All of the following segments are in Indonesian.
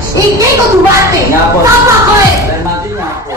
Iki kudu mati. Apa kowe? Dan mati nyapo.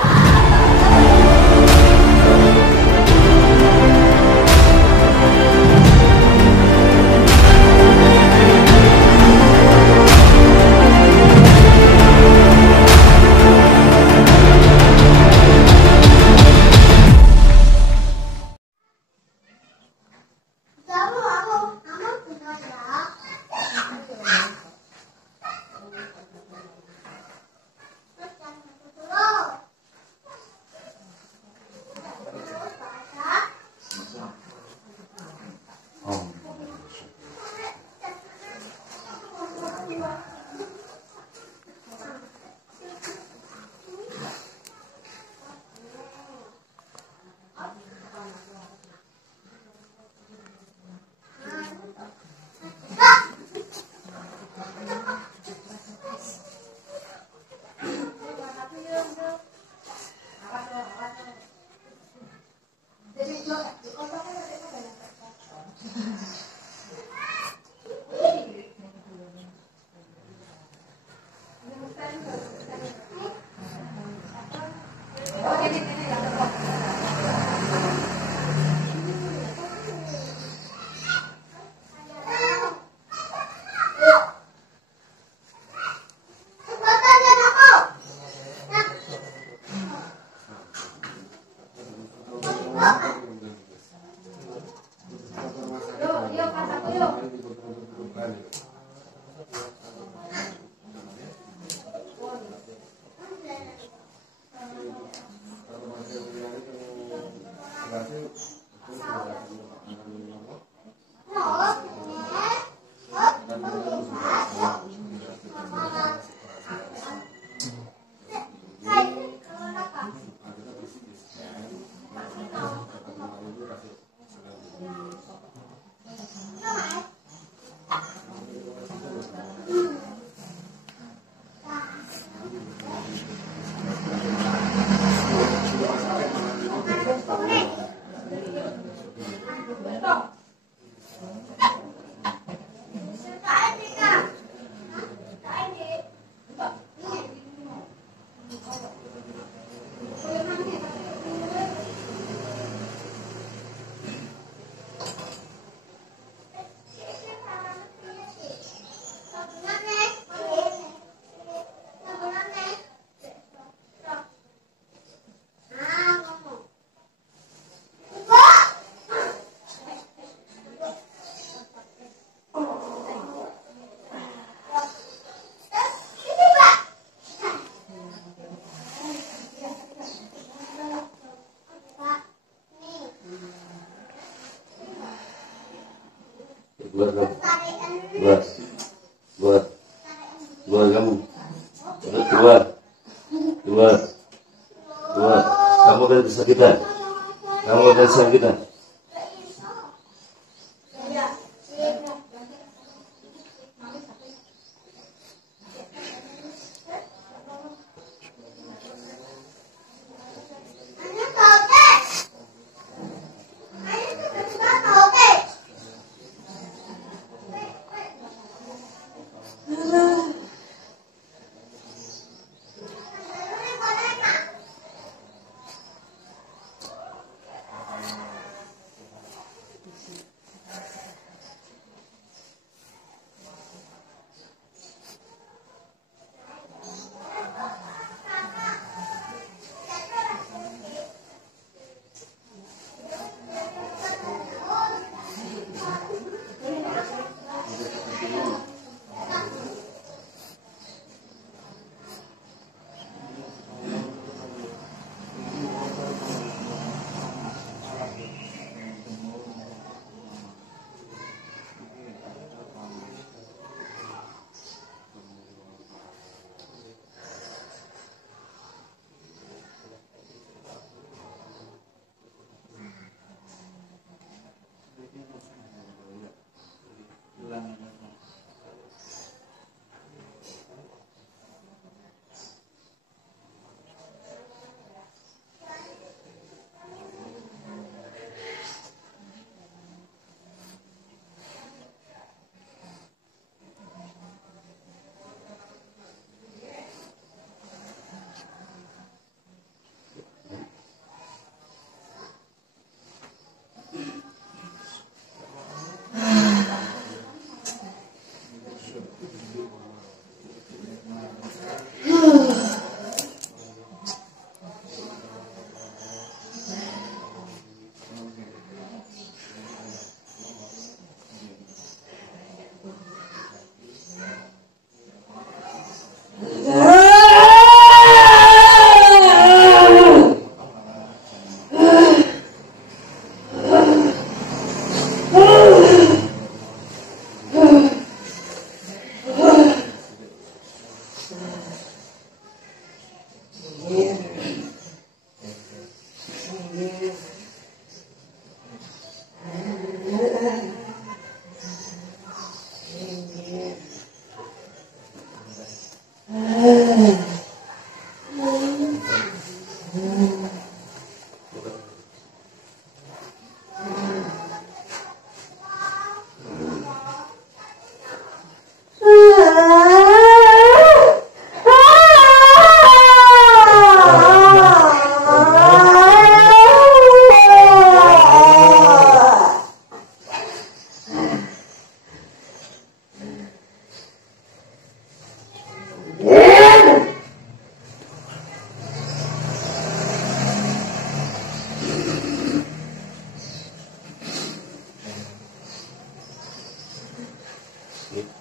Buat kamu. Buat. Kamu kan kesakitan.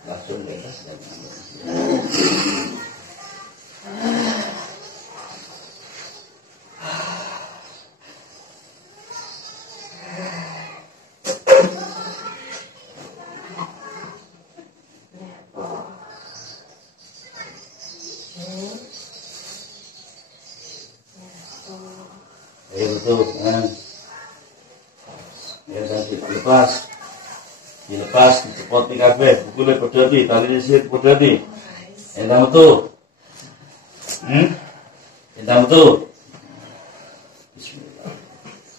langsung bebas. Ayo betul, ya nanti dilepas, dicepot di kabeh, buku podoti, tali disir podoti, entah betul, entah betul.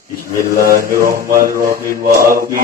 Bismillahirrahmanirrahim wa alqi.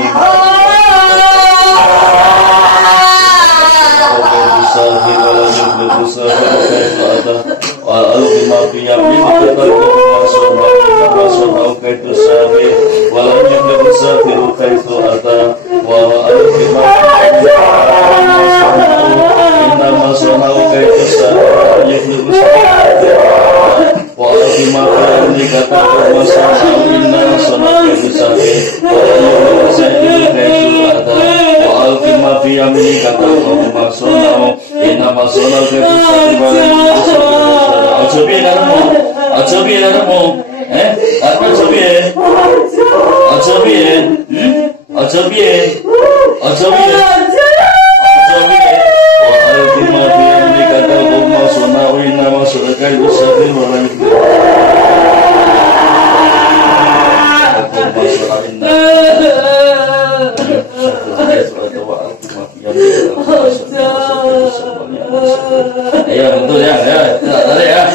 Ayo betul ya, tarik ya.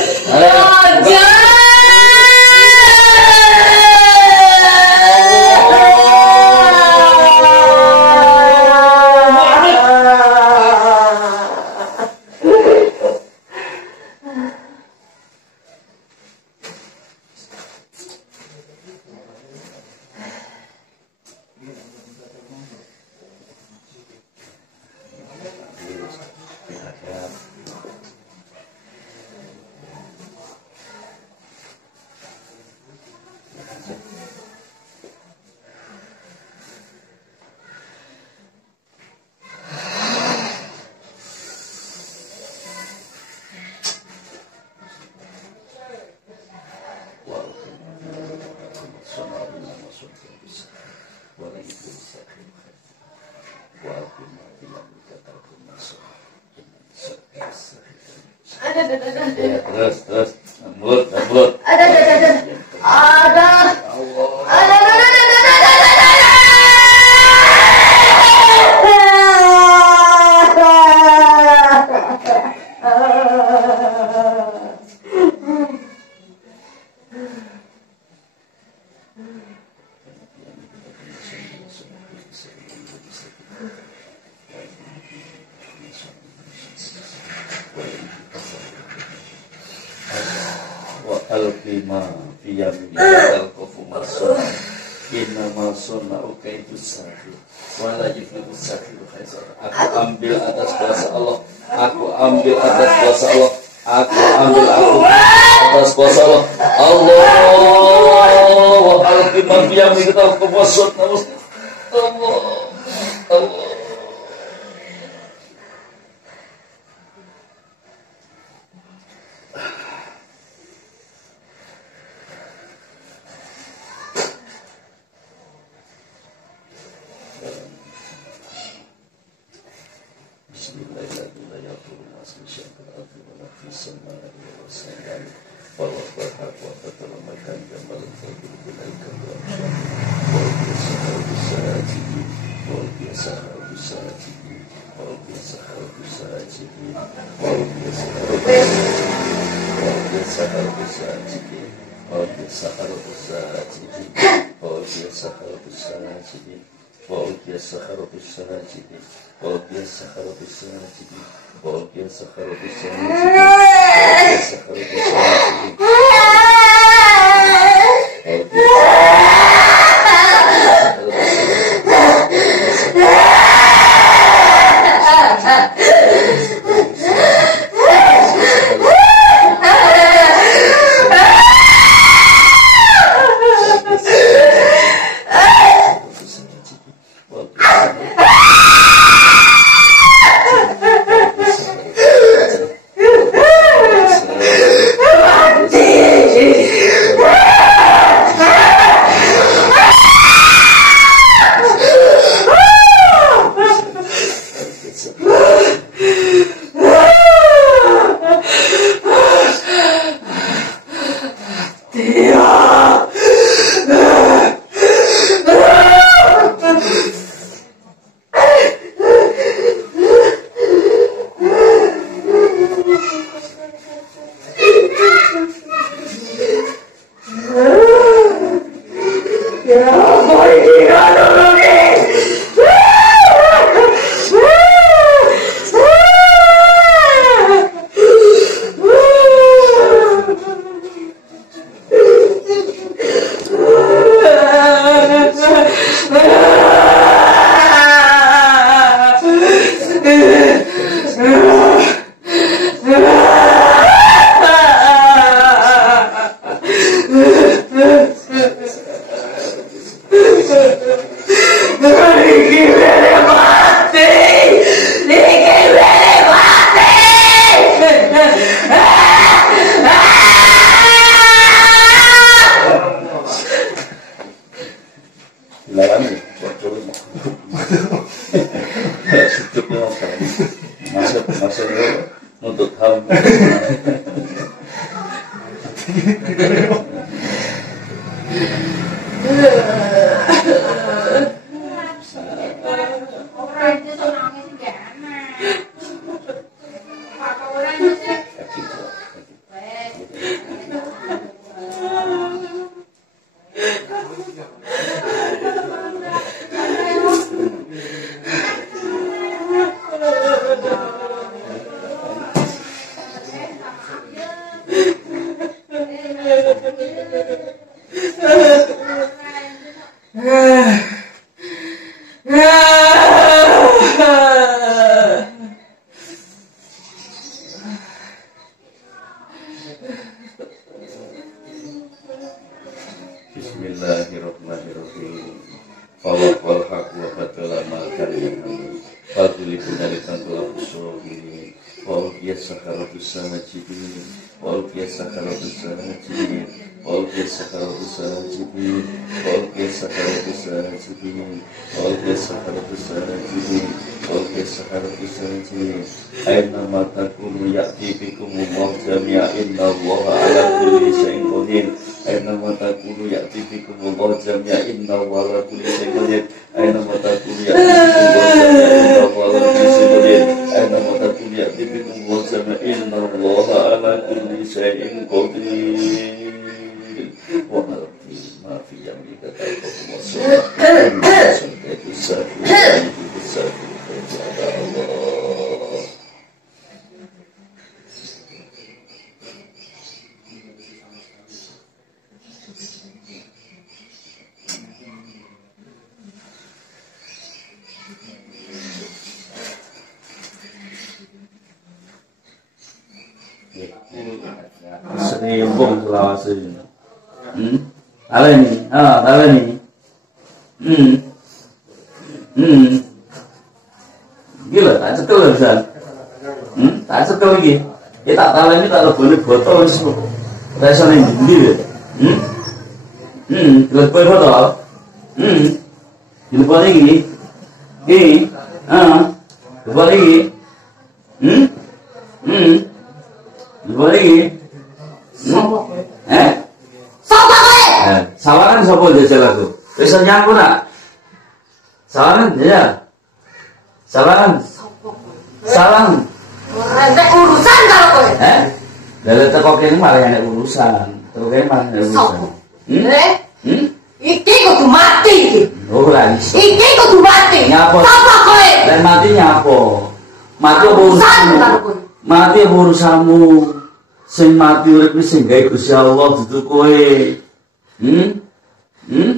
Terus mulut. Al-qima fiyam al-kufu masun inna masuna ukaitu sahih wala yuflihu sahih khaisar. Aku ambil atas kuasa Allah, aku ambil atas kuasa Allah, aku atas kuasa Allah. Allah al-qima fiyam al-kufu masun. Allah Iki wene mati. Iki wene mati. Silakan masuk untuk hal Bismillahirrahmanirrahim. Fawwal haq wa batala ma kana ya'malun. Fadli kunalikan telah usul wa yasakharatu sajidin wa yasakharatu sajidin wa yasakharatu sajidin wa yasakharatu sajidin wa yasakharatu sajidin wa yasakharatu sajidin aina ma takunu ya'ti bikum Allah jami'a inna Allah ala kulli syai'in qadir. Aina takunu ya'ti bikum Allah jami'a inna Allah ala kulli syai'in qadir. Aina takunu ya'ti bikum Allah jami'a inna Allah ala kulli syai'in qadir. Aina takunu ya'ti bikum Allah jami'a inna Allah ala kulli syai'in qadir. Wa alqi ma fi yamika ta'lamu wa Serimbung Selasa. Tahu ini? Tahu ini? Gila, tak cekel bisa. Tak cekel lagi. Ya tak tahu ini tak lebih botol itu. Rasanya gini. Lebih botol. Lebih lagi. Lebih lagi. Lebih lagi. Sopo kowe? Sawangan sapa jajal aku? Wis nyangku nak. Sawangan jajal. Sawangan. Sawangan. Ora entek urusan karo kowe. Lah teko kene malah enek urusan. Teko kene malah enek urusan. Iki kudu mati iki. Ora iso. Iki kudu mati. Nyapa? Sopo kowe? Lah mati nyapa? Mati urusan karo kowe. Mati urusanmu. Sing mati urip sing gawe Gusti Allah dudu kowe.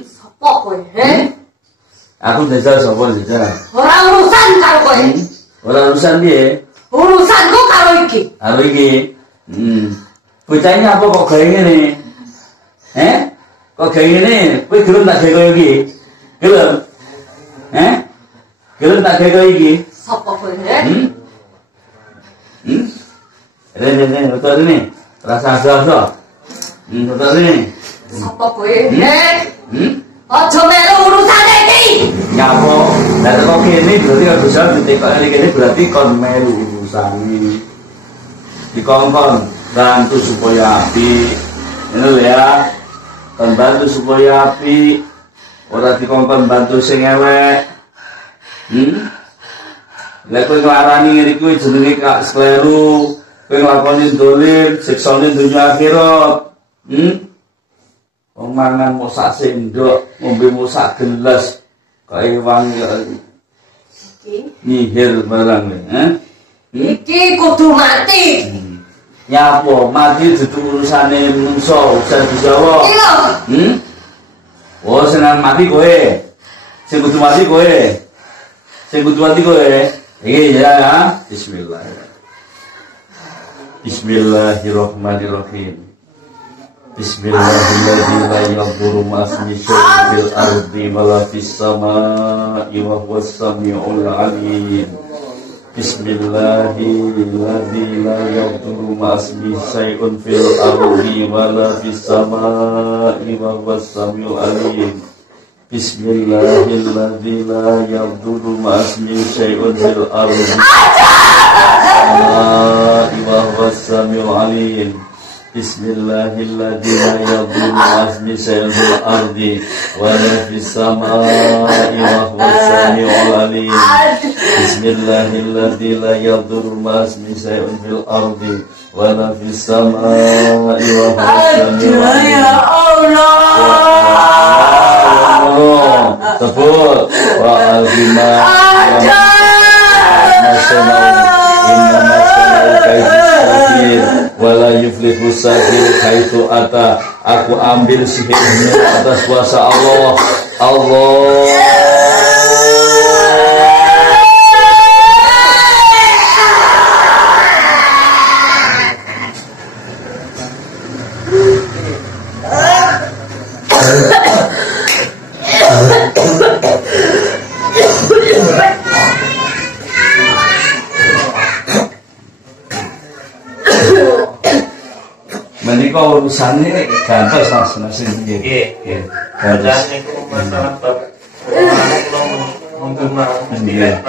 Sopo kowe? Aku jajal sapa jajal? Ora urusan karo kowe. Ora urusan piye? Urusanku karo iki. Karo iki. Bocahnya apa kok gawe ngene? Kok gawe ngene? Kowe gelem tak gawe koyo iki? Gelem? Gelem tak gawe koyo iki? Sopo kowe? Rene, betul ini. Rasa asa. Betul ini. Sopo kowe? Aja melu urusane iki. Nyapo? Lah kok kene berarti kan bisa ditekoni kene berarti kon melu urusane. Dikongkon bantu supaya api. Ini ya. Kon bantu supaya api. Ora dikongkon bantu sing elek. Lah kowe nglarani ngene kuwi jenenge kak skleru. Kowe nglakoni dolim, siksane dunya akhirat. Wong mangan mok sak sendok, ngombe mok sak gelas, kae wangi iki. Nyihir barang Iki kudu mati. Nyapo, mati dudu urusane menungso, usaha di Jawa. Iya. Oh, senang mati kowe. Sing kudu mati kowe. Sing kudu mati kowe. Iki ya, bismillah. Bismillahirrahmanirrahim. Bismillahirrahmanirrahim. La yadurru ma'asmi syai'un fil ardi wala fis samaa'i wa huwas samiul 'aliim. Bismillahirrahmanirrahim. La yadurru ma'asmi syai'un fil ardi wala fis samaa'i wa huwas samiul 'aliim. Bismillahirrahmanirrahim. La yadurru ma'asmi syai'un fil ardi wa huwas samiul 'aliim. Bismillahirrahmanirrahim. La yadurru ma'asmi syai'un fil ardi wala fis samaa'i wa huwas samiul 'aliim. Bismillahirrahmanirrahim. La yadurru ma'asmi syai'un fil ardi wala fis samaa'i wa huwas samiul 'aliim. Ya Allah. Tebul wa azima wala yuflihu sakir kaitu ata. Aku ambil sihirnya atas kuasa Allah. Menika urusannya gantos masing-masing nggih. Nggih. Gantos niku masalah bab menggelar.